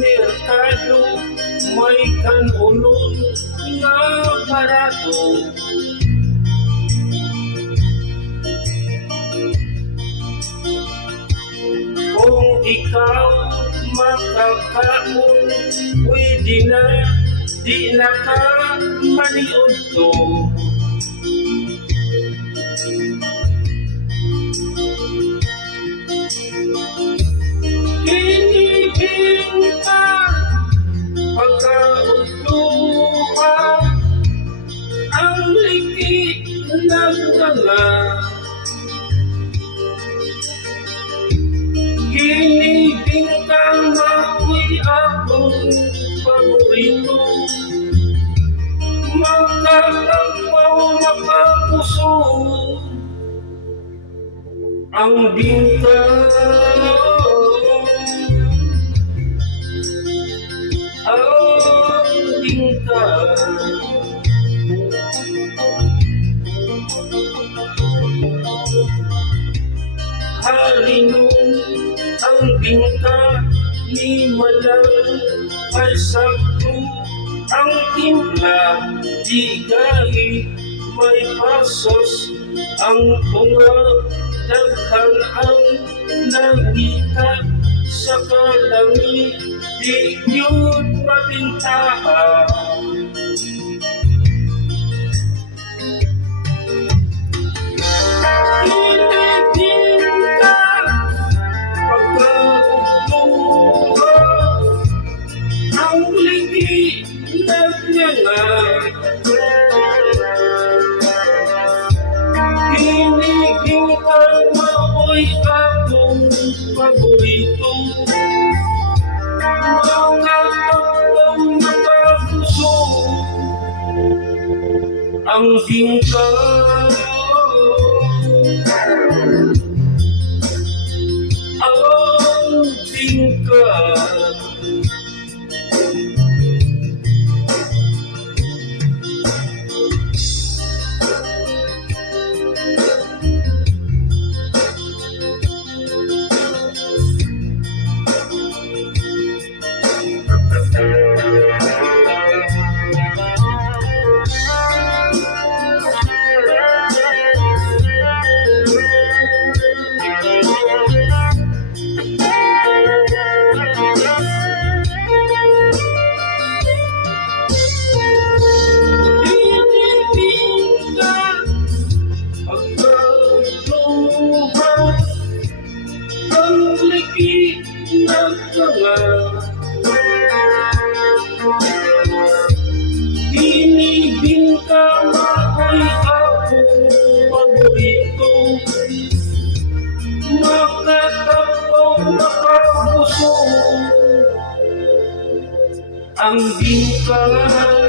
merkado may kanunod nga barato. Kung ikaw makakaon, pwede na di na ka maniod to. Kinibing ka pagkaudluha ang liki ng mga. Kinibing ka maui akong paborito, makatagpaw makapuso ang bintang. Ang bintang halinong ang bintang ni malang ay sakto ang timpla di kahit may pasos ang bunga daghan ang nakita sa kalangit di yun mabintaan. Kinibing ka pagkaudluha ang ligi ng mga. Kinibing ka maoy akong paborito, makatagpaw makapuso ang bintang. Ang bintang. Kinibing ka maoy akong paborito, makatagpaw makapuso ang bintang.